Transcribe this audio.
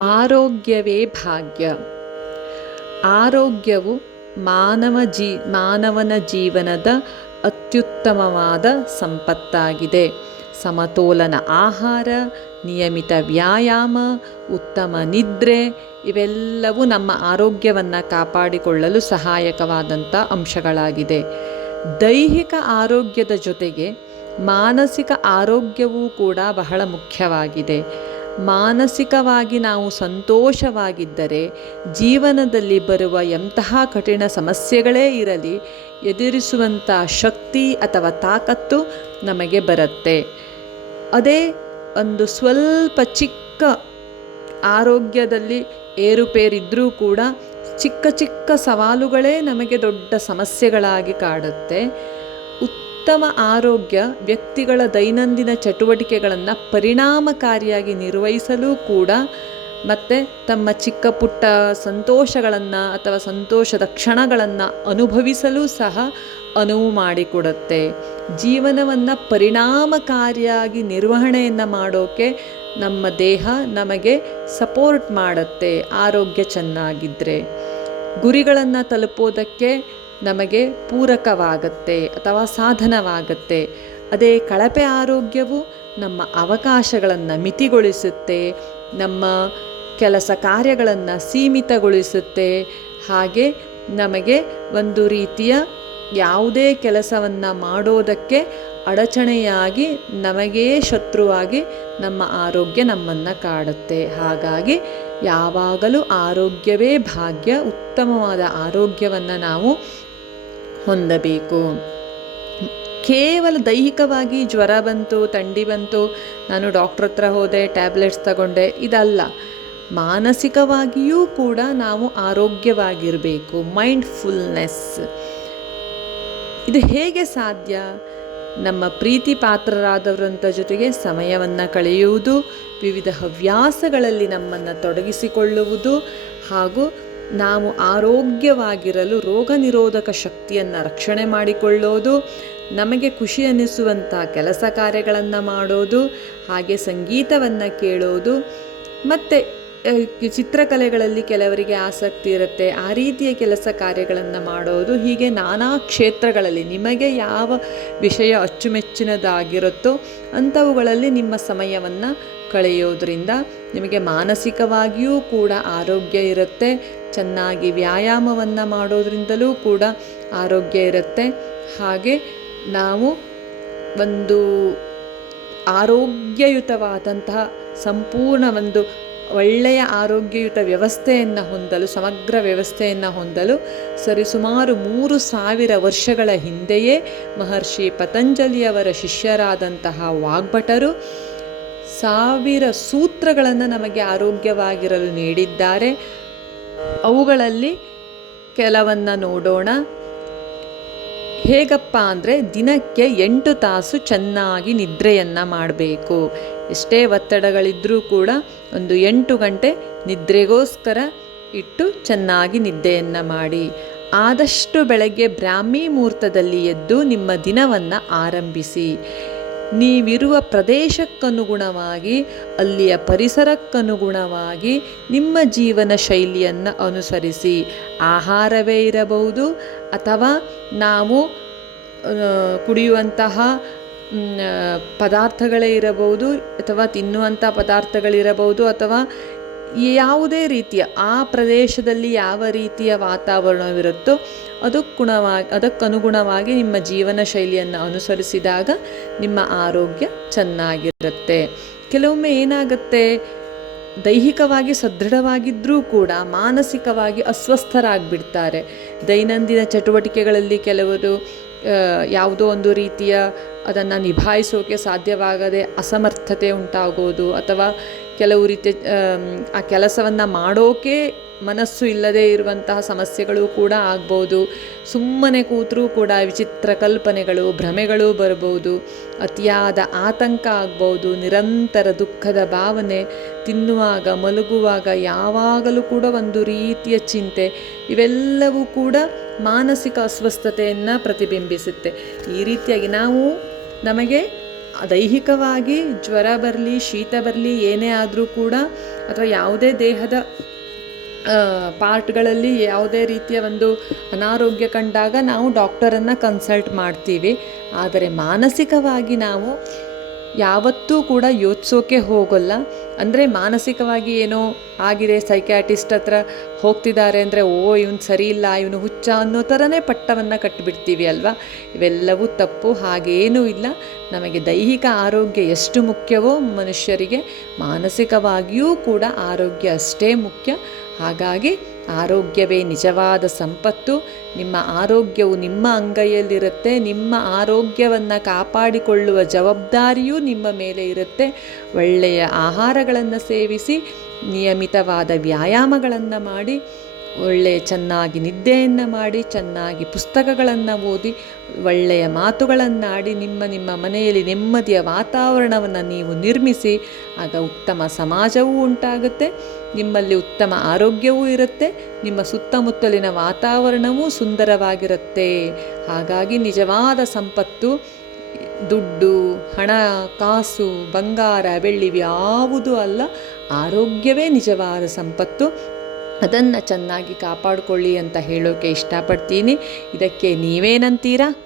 ಆರೋಗ್ಯವೇ ಭಾಗ್ಯ. ಆರೋಗ್ಯವು ಮಾನವ ಜೀ, ಮಾನವನ ಜೀವನದ ಅತ್ಯುತ್ತಮವಾದ ಸಂಪತ್ತಾಗಿದೆ. ಸಮತೋಲನ ಆಹಾರ, ನಿಯಮಿತ ವ್ಯಾಯಾಮ, ಉತ್ತಮ ನಿದ್ರೆ ಇವೆಲ್ಲವೂ ನಮ್ಮ ಆರೋಗ್ಯವನ್ನು ಕಾಪಾಡಿಕೊಳ್ಳಲು ಸಹಾಯಕವಾದಂಥ ಅಂಶಗಳಾಗಿದೆ. ದೈಹಿಕ ಆರೋಗ್ಯದ ಜೊತೆಗೆ ಮಾನಸಿಕ ಆರೋಗ್ಯವೂ ಕೂಡ ಬಹಳ ಮುಖ್ಯವಾಗಿದೆ. ಮಾನಸಿಕವಾಗಿ ನಾವು ಸಂತೋಷವಾಗಿದ್ದರೆ ಜೀವನದಲ್ಲಿ ಬರುವ ಎಂತಹ ಕಠಿಣ ಸಮಸ್ಯೆಗಳೇ ಇರಲಿ, ಎದುರಿಸುವಂಥ ಶಕ್ತಿ ಅಥವಾ ತಾಕತ್ತು ನಮಗೆ ಬರುತ್ತೆ. ಅದೇ ಒಂದು ಸ್ವಲ್ಪ ಚಿಕ್ಕ ಆರೋಗ್ಯದಲ್ಲಿ ಏರುಪೇರಿದ್ದರೂ ಕೂಡ ಚಿಕ್ಕ ಚಿಕ್ಕ ಸವಾಲುಗಳೇ ನಮಗೆ ದೊಡ್ಡ ಸಮಸ್ಯೆಗಳಾಗಿ ಕಾಡುತ್ತೆ. ಉತ್ತಮ ಆರೋಗ್ಯ ವ್ಯಕ್ತಿಗಳ ದೈನಂದಿನ ಚಟುವಟಿಕೆಗಳನ್ನು ಪರಿಣಾಮಕಾರಿಯಾಗಿ ನಿರ್ವಹಿಸಲು ಕೂಡ ಮತ್ತು ತಮ್ಮ ಚಿಕ್ಕ ಪುಟ್ಟ ಸಂತೋಷಗಳನ್ನು ಅಥವಾ ಸಂತೋಷದ ಕ್ಷಣಗಳನ್ನು ಅನುಭವಿಸಲು ಸಹ ಅನುವು ಮಾಡಿಕೊಡುತ್ತೆ. ಜೀವನವನ್ನು ಪರಿಣಾಮಕಾರಿಯಾಗಿ ನಿರ್ವಹಣೆಯನ್ನು ಮಾಡೋಕೆ ನಮ್ಮ ದೇಹ ನಮಗೆ ಸಪೋರ್ಟ್ ಮಾಡುತ್ತೆ, ಆರೋಗ್ಯ ಚೆನ್ನಾಗಿದ್ದರೆ ಗುರಿಗಳನ್ನು ತಲುಪೋದಕ್ಕೆ ನಮಗೆ ಪೂರಕವಾಗತ್ತೆ ಅಥವಾ ಸಾಧನವಾಗತ್ತೆ. ಅದೇ ಕಳಪೆ ಆರೋಗ್ಯವು ನಮ್ಮ ಅವಕಾಶಗಳನ್ನು ಮಿತಿಗೊಳಿಸುತ್ತೆ, ನಮ್ಮ ಕೆಲಸ ಕಾರ್ಯಗಳನ್ನು ಸೀಮಿತಗೊಳಿಸುತ್ತೆ. ಹಾಗೆ ನಮಗೆ ಒಂದು ರೀತಿಯ ಯಾವುದೇ ಕೆಲಸವನ್ನು ಮಾಡೋದಕ್ಕೆ ಅಡಚಣೆಯಾಗಿ ನಮಗೇ ಶತ್ರುವಾಗಿ ನಮ್ಮ ಆರೋಗ್ಯ ನಮ್ಮನ್ನು ಕಾಡುತ್ತೆ. ಹಾಗಾಗಿ ಯಾವಾಗಲೂ ಆರೋಗ್ಯವೇ ಭಾಗ್ಯ, ಉತ್ತಮವಾದ ಆರೋಗ್ಯವನ್ನು ನಾವು ಹೊಂದಬೇಕು. ಕೇವಲ ದೈಹಿಕವಾಗಿ ಜ್ವರ ಬಂತು, ಥಂಡಿ ಬಂತು, ನಾನು ಡಾಕ್ಟ್ರ್ ಹತ್ರ ಹೋದೆ, ಟ್ಯಾಬ್ಲೆಟ್ಸ್ ತಗೊಂಡೆ, ಇದಲ್ಲ. ಮಾನಸಿಕವಾಗಿಯೂ ಕೂಡ ನಾವು ಆರೋಗ್ಯವಾಗಿರಬೇಕು, ಮೈಂಡ್ಫುಲ್ನೆಸ್. ಇದು ಹೇಗೆ ಸಾಧ್ಯ? ನಮ್ಮ ಪ್ರೀತಿ ಪಾತ್ರರಾದವರಂಥ ಜೊತೆಗೆ ಸಮಯವನ್ನು ಕಳೆಯುವುದು, ವಿವಿಧ ಹವ್ಯಾಸಗಳಲ್ಲಿ ನಮ್ಮನ್ನು ತೊಡಗಿಸಿಕೊಳ್ಳುವುದು ಹಾಗೂ ನಾವು ಆರೋಗ್ಯವಾಗಿರಲು ರೋಗ ನಿರೋಧಕ ಶಕ್ತಿಯನ್ನು ರಕ್ಷಣೆ ಮಾಡಿಕೊಳ್ಳೋದು, ನಮಗೆ ಖುಷಿ ಅನ್ನಿಸುವಂಥ ಕೆಲಸ ಕಾರ್ಯಗಳನ್ನು ಮಾಡೋದು, ಹಾಗೆ ಸಂಗೀತವನ್ನು ಕೇಳೋದು, ಮತ್ತು ಚಿತ್ರಕಲೆಗಳಲ್ಲಿ ಕೆಲವರಿಗೆ ಆಸಕ್ತಿ ಇರುತ್ತೆ. ಆ ರೀತಿಯ ಕೆಲಸ ಕಾರ್ಯಗಳನ್ನು ಮಾಡೋದು ಹೀಗೆ ನಾನಾ ಕ್ಷೇತ್ರಗಳಲ್ಲಿ ನಿಮಗೆ ಯಾವ ವಿಷಯ ಅಚ್ಚುಮೆಚ್ಚಿನದಾಗಿರುತ್ತೋ ಅಂಥವುಗಳಲ್ಲಿ ನಿಮ್ಮ ಸಮಯವನ್ನು ಕಳೆಯೋದ್ರಿಂದ ನಿಮಗೆ ಮಾನಸಿಕವಾಗಿಯೂ ಕೂಡ ಆರೋಗ್ಯ ಇರುತ್ತೆ. ಚೆನ್ನಾಗಿ ವ್ಯಾಯಾಮವನ್ನು ಮಾಡೋದ್ರಿಂದಲೂ ಕೂಡ ಆರೋಗ್ಯ ಇರುತ್ತೆ. ಹಾಗೆ ನಾವು ಒಂದು ಆರೋಗ್ಯಯುತವಾದಂತಹ ಸಂಪೂರ್ಣ ಒಂದು ಒಳ್ಳೆಯ ಆರೋಗ್ಯಯುತ ವ್ಯವಸ್ಥೆಯನ್ನು ಹೊಂದಲು, ಸಮಗ್ರ ವ್ಯವಸ್ಥೆಯನ್ನು ಹೊಂದಲು ಸರಿಸುಮಾರು ಮೂರು ಸಾವಿರ ವರ್ಷಗಳ ಹಿಂದೆಯೇ ಮಹರ್ಷಿ ಪತಂಜಲಿಯವರ ಶಿಷ್ಯರಾದಂತಹ ವಾಗ್ಭಟರು ಸಾವಿರ ಸೂತ್ರಗಳನ್ನು ನಮಗೆ ಆರೋಗ್ಯವಾಗಿರಲು ನೀಡಿದ್ದಾರೆ. ಅವುಗಳಲ್ಲಿ ಕೆಲವನ್ನು ನೋಡೋಣ. ಹೇಗಪ್ಪ ಅಂದರೆ ದಿನಕ್ಕೆ ಎಂಟು ತಾಸು ಚೆನ್ನಾಗಿ ನಿದ್ರೆಯನ್ನು ಮಾಡಬೇಕು. ಎಷ್ಟೇ ಒತ್ತಡಗಳಿದ್ದರೂ ಕೂಡ ಒಂದು ಎಂಟು ಗಂಟೆ ನಿದ್ರೆಗೋಸ್ಕರ ಇಟ್ಟು ಚೆನ್ನಾಗಿ ನಿದ್ದೆಯನ್ನು ಮಾಡಿ. ಆದಷ್ಟು ಬೆಳಗ್ಗೆ ಬ್ರಾಹ್ಮಿ ಮುಹೂರ್ತದಲ್ಲಿ ಎದ್ದು ನಿಮ್ಮ ದಿನವನ್ನು ಆರಂಭಿಸಿ. ನೀವಿರುವ ಪ್ರದೇಶಕ್ಕನುಗುಣವಾಗಿ, ಅಲ್ಲಿಯ ಪರಿಸರಕ್ಕನುಗುಣವಾಗಿ ನಿಮ್ಮ ಜೀವನ ಶೈಲಿಯನ್ನು ಅನುಸರಿಸಿ ಆಹಾರವೇ ಇರಬಹುದು. ಅಥವಾ ನಾವು ಕುಡಿಯುವಂತಹ ಪದಾರ್ಥಗಳೇ ಇರಬಹುದು. ಅಥವಾ ತಿನ್ನುವಂಥ ಪದಾರ್ಥಗಳಿರಬಹುದು. ಅಥವಾ ಯಾವುದೇ ರೀತಿಯ, ಆ ಪ್ರದೇಶದಲ್ಲಿ ಯಾವ ರೀತಿಯ ವಾತಾವರಣವಿರುತ್ತೋ ಅದಕ್ಕುಣವಾಗಿ ಅದಕ್ಕನುಗುಣವಾಗಿ ನಿಮ್ಮ ಜೀವನ ಶೈಲಿಯನ್ನು ಅನುಸರಿಸಿದಾಗ ನಿಮ್ಮ ಆರೋಗ್ಯ ಚೆನ್ನಾಗಿರುತ್ತೆ. ಕೆಲವೊಮ್ಮೆ ಏನಾಗುತ್ತೆ, ದೈಹಿಕವಾಗಿ ಸದೃಢವಾಗಿದ್ದರೂ ಕೂಡ ಮಾನಸಿಕವಾಗಿ ಅಸ್ವಸ್ಥರಾಗಿಬಿಡ್ತಾರೆ. ದೈನಂದಿನ ಚಟುವಟಿಕೆಗಳಲ್ಲಿ ಕೆಲವರು ಯಾವುದೋ ಒಂದು ರೀತಿಯ ಅದನ್ನು ನಿಭಾಯಿಸೋಕೆ ಸಾಧ್ಯವಾಗದೆ ಅಸಮರ್ಥತೆ ಉಂಟಾಗೋದು ಅಥವಾ ಕೆಲವು ರೀತಿಯ ಆ ಕೆಲಸವನ್ನು ಮಾಡೋಕೆ ಮನಸ್ಸು ಇಲ್ಲದೇ ಇರುವಂತಹ ಸಮಸ್ಯೆಗಳು ಕೂಡ ಆಗ್ಬೋದು. ಸುಮ್ಮನೆ ಕೂತರೂ ಕೂಡ ವಿಚಿತ್ರ ಕಲ್ಪನೆಗಳು, ಭ್ರಮೆಗಳು ಬರ್ಬೋದು ಅತಿಯಾದ ಆತಂಕ ಆಗ್ಬೋದು. ನಿರಂತರ ದುಃಖದ ಭಾವನೆ ತಿನ್ನುವಾಗ, ಮಲಗುವಾಗ ಯಾವಾಗಲೂ ಕೂಡ ಒಂದು ರೀತಿಯ ಚಿಂತೆ. ಇವೆಲ್ಲವೂ ಕೂಡ ಮಾನಸಿಕ ಅಸ್ವಸ್ಥತೆಯನ್ನು ಪ್ರತಿಬಿಂಬಿಸುತ್ತೆ. ಈ ರೀತಿಯಾಗಿ ನಾವು ನಮಗೆ ದೈಹಿಕವಾಗಿ ಜ್ವರ ಬರಲಿ, ಶೀತ ಬರಲಿ, ಏನೇ ಆದರೂ ಕೂಡ ಅಥವಾ ಯಾವುದೇ ದೇಹದ ಪಾರ್ಟ್ಗಳಲ್ಲಿ ಯಾವುದೇ ರೀತಿಯ ಒಂದು ಅನಾರೋಗ್ಯ ಕಂಡಾಗ ನಾವು ಡಾಕ್ಟರನ್ನು ಕನ್ಸಲ್ಟ್ ಮಾಡ್ತೀವಿ. ಆದರೆ ಮಾನಸಿಕವಾಗಿ ನಾವು ಯಾವತ್ತೂ ಕೂಡ ಯೋಚಿಸೋಕೆ ಹೋಗೋಲ್ಲ. ಅಂದರೆ ಮಾನಸಿಕವಾಗಿ ಏನೋ ಆಗಿದೆ ಸೈಕ್ಯಾಟಿಸ್ಟ್ ಹತ್ರ ಹೋಗ್ತಿದ್ದಾರೆ ಅಂದರೆ, ಓ, ಇವನು ಸರಿ ಇಲ್ಲ, ಇವನು ಹುಚ್ಚ ಅನ್ನೋ ಥರನೇ ಪಟ್ಟವನ್ನು ಕಟ್ಟಿಬಿಡ್ತೀವಿ ಅಲ್ವಾ? ಇವೆಲ್ಲವೂ ತಪ್ಪು, ಹಾಗೇನೂ ಇಲ್ಲ. ನಮಗೆ ದೈಹಿಕ ಆರೋಗ್ಯ ಎಷ್ಟು ಮುಖ್ಯವೋ ಮನುಷ್ಯರಿಗೆ ಮಾನಸಿಕವಾಗಿಯೂ ಕೂಡ ಆರೋಗ್ಯ ಅಷ್ಟೇ ಮುಖ್ಯ. ಹಾಗಾಗಿ ಆರೋಗ್ಯವೇ ನಿಜವಾದ ಸಂಪತ್ತು. ನಿಮ್ಮ ಆರೋಗ್ಯವು ನಿಮ್ಮ ಅಂಗೈಯಲ್ಲಿರುತ್ತೆ. ನಿಮ್ಮ ಆರೋಗ್ಯವನ್ನು ಕಾಪಾಡಿಕೊಳ್ಳುವ ಜವಾಬ್ದಾರಿಯೂ ನಿಮ್ಮ ಮೇಲೆ ಇರುತ್ತೆ. ಒಳ್ಳೆಯ ಆಹಾರಗಳನ್ನು ಸೇವಿಸಿ ನಿಯಮಿತವಾದ ವ್ಯಾಯಾಮಗಳನ್ನು ಮಾಡಿ ಒಳ್ಳೆಯ ಚೆನ್ನಾಗಿ ನಿದ್ದೆಯನ್ನು ಮಾಡಿ, ಚೆನ್ನಾಗಿ ಪುಸ್ತಕಗಳನ್ನು ಓದಿ, ಒಳ್ಳೆಯ ಮಾತುಗಳನ್ನಾಡಿ ನಿಮ್ಮ ನಿಮ್ಮ ಮನೆಯಲ್ಲಿ ನೆಮ್ಮದಿಯ ವಾತಾವರಣವನ್ನು ನೀವು ನಿರ್ಮಿಸಿ, ಆಗ ಉತ್ತಮ ಸಮಾಜವೂ ಉಂಟಾಗುತ್ತೆ, ನಿಮ್ಮಲ್ಲಿ ಉತ್ತಮ ಆರೋಗ್ಯವೂ ಇರುತ್ತೆ, ನಿಮ್ಮ ಸುತ್ತಮುತ್ತಲಿನ ವಾತಾವರಣವೂ ಸುಂದರವಾಗಿರುತ್ತೆ. ಹಾಗಾಗಿ ನಿಜವಾದ ಸಂಪತ್ತು ದುಡ್ಡು, ಹಣ, ಕಾಸು, ಬಂಗಾರ, ಬೆಳ್ಳಿ ಯಾವುದೂ ಅಲ್ಲ. ಆರೋಗ್ಯವೇ ನಿಜವಾದ ಸಂಪತ್ತು. ಅದನ್ನು ಚೆನ್ನಾಗಿ ಕಾಪಾಡಿಕೊಳ್ಳಿ ಅಂತ ಹೇಳೋಕ್ಕೆ ಇಷ್ಟಪಡ್ತೀನಿ. ಇದಕ್ಕೆ ನೀವೇನಂತೀರಾ?